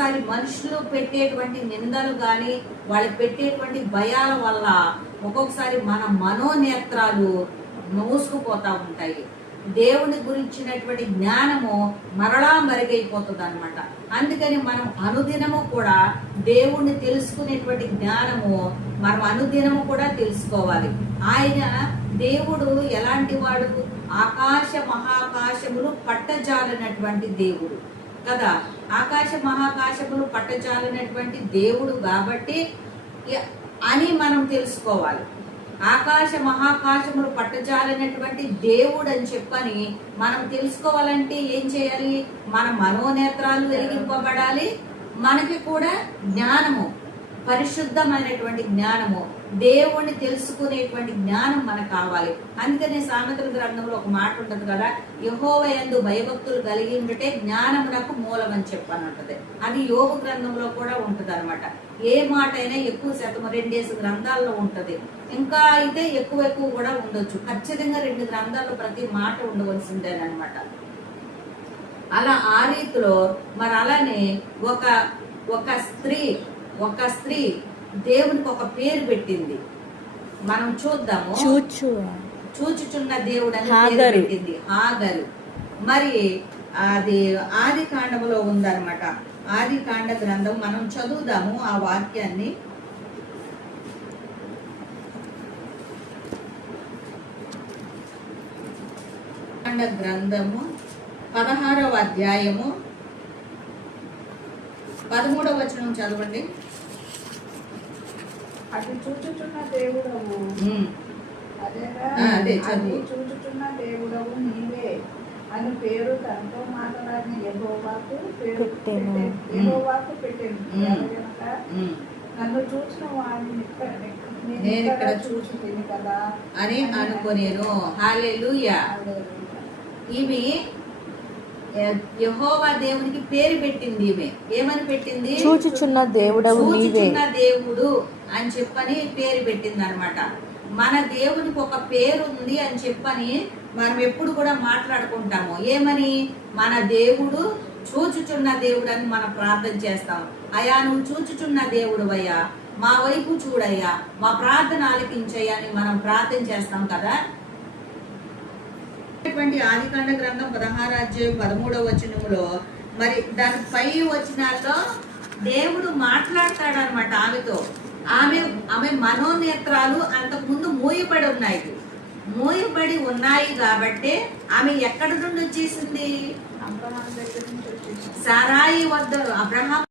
ఒకసారి మనుషులు పెట్టేటువంటి నిందలు గాని వాళ్ళు పెట్టేటువంటి భయాల వల్ల ఒక్కొక్కసారి మన మనోనేత్రాలు మూసుకుపోతా ఉంటాయి. దేవుని గురించినటువంటి జ్ఞానము మరలా మరుగైపోతుంది అనమాట. అందుకని మనం అనుదినము కూడా దేవుణ్ణి తెలుసుకునేటువంటి జ్ఞానము మనం అనుదినము కూడా తెలుసుకోవాలి. ఆయన దేవుడు ఎలాంటి వాడు? ఆకాశ మహాకాశములు పట్టజాలనటువంటి దేవుడు కదా. ఆకాశ మహాకాశములు పట్టజాలనటువంటి దేవుడు కాబట్టి అని మనం తెలుసుకోవాలి. ఆకాశ మహాకాశములు పట్టజాలనటువంటి దేవుడు అని చెప్పని మనం తెలుసుకోవాలంటే ఏం చేయాలి? మన మనోనేత్రాలు వెలిగింపబడాలి. మనకి కూడా జ్ఞానము, పరిశుద్ధమైనటువంటి జ్ఞానము, దేవుణ్ణి తెలుసుకునేటువంటి జ్ఞానం మనకు కావాలి. అందుకనే సామెతల గ్రంథంలో ఒక మాట ఉంటది కదా, యెహోవా యందు భయభక్తులు కలిగి ఉంటే జ్ఞానమునకు మూలం అని చెప్పనుంటది. అది యోగ గ్రంథంలో కూడా ఉంటది అనమాట. ఏ మాట అయినా ఎక్కువ శాతం 2 గ్రంథాల్లో ఉంటది. ఇంకా అయితే ఎక్కువ కూడా ఉండొచ్చు. ఖచ్చితంగా 2 గ్రంథాల్లో ప్రతి మాట ఉండవలసిందేనమాట. అలా ఆ రీతిలో మరి అలానే ఒక స్త్రీ దేవునికి ఒక పేరు పెట్టింది. మనం చూద్దాము. చూచుచున్న దేవుడు అని పేరు పెట్టింది, హాగరు. మరి అది ఆది కాండములో ఉందన్నమాట. ఆది కాండ గ్రంథం మనం చదువుదాము ఆ వాక్యాన్ని. కాండ గ్రంథము 16వ అధ్యాయము 13వ వచనం చదవండి. అది చూచుచున్న దేవుడవు, అదే చదువు. చూచుచున్న దేవుడవు నీవే అని పేరు తనతో మాట్లాడిన యెహోవాకు పెట్టెను. నన్ను చూసిన వాడిని నేను ఇక్కడ చూచుతిని కదా అని అనుకొనేను. హల్లెలూయా. ఈమె యెహోవా దేవునికి పేరు పెట్టింది. ఈమె ఏమని పెట్టింది? చూచుచున్న దేవుడవు నీవే, చూచుచున్న దేవుడు అని చెప్పని పేరు పెట్టింది అనమాట. మన దేవునికి ఒక పేరు ఉంది అని చెప్పని మనం ఎప్పుడు కూడా మాట్లాడుకుంటాము. ఏమని? మన దేవుడు చూచుచున్న దేవుడు అని మనం ప్రార్థన చేస్తాం. అయ్యా నువ్వు చూచుచున్న దేవుడు అయ్యా, మా వైపు చూడయ్యా, మా ప్రార్థన ఆలకించయ్యా అని మనం ప్రార్థన చేస్తాం కదా. ఆదికాండ గ్రంథం 16వ అధ్యాయం 13వ వచనములో మరి దాని పై వచనాల్లో దేవుడు మాట్లాడతాడు అనమాట ఆమెతో. ఆమె మనోనేత్రాలు అంతకు ముందు మూయబడి ఉన్నాయి కాబట్టి ఆమె ఎక్కడి నుండి వచ్చేసింది? అబ్రహాము దగ్గర నుంచి వచ్చేసింది. సారాయి వద్ద అబ్రహాం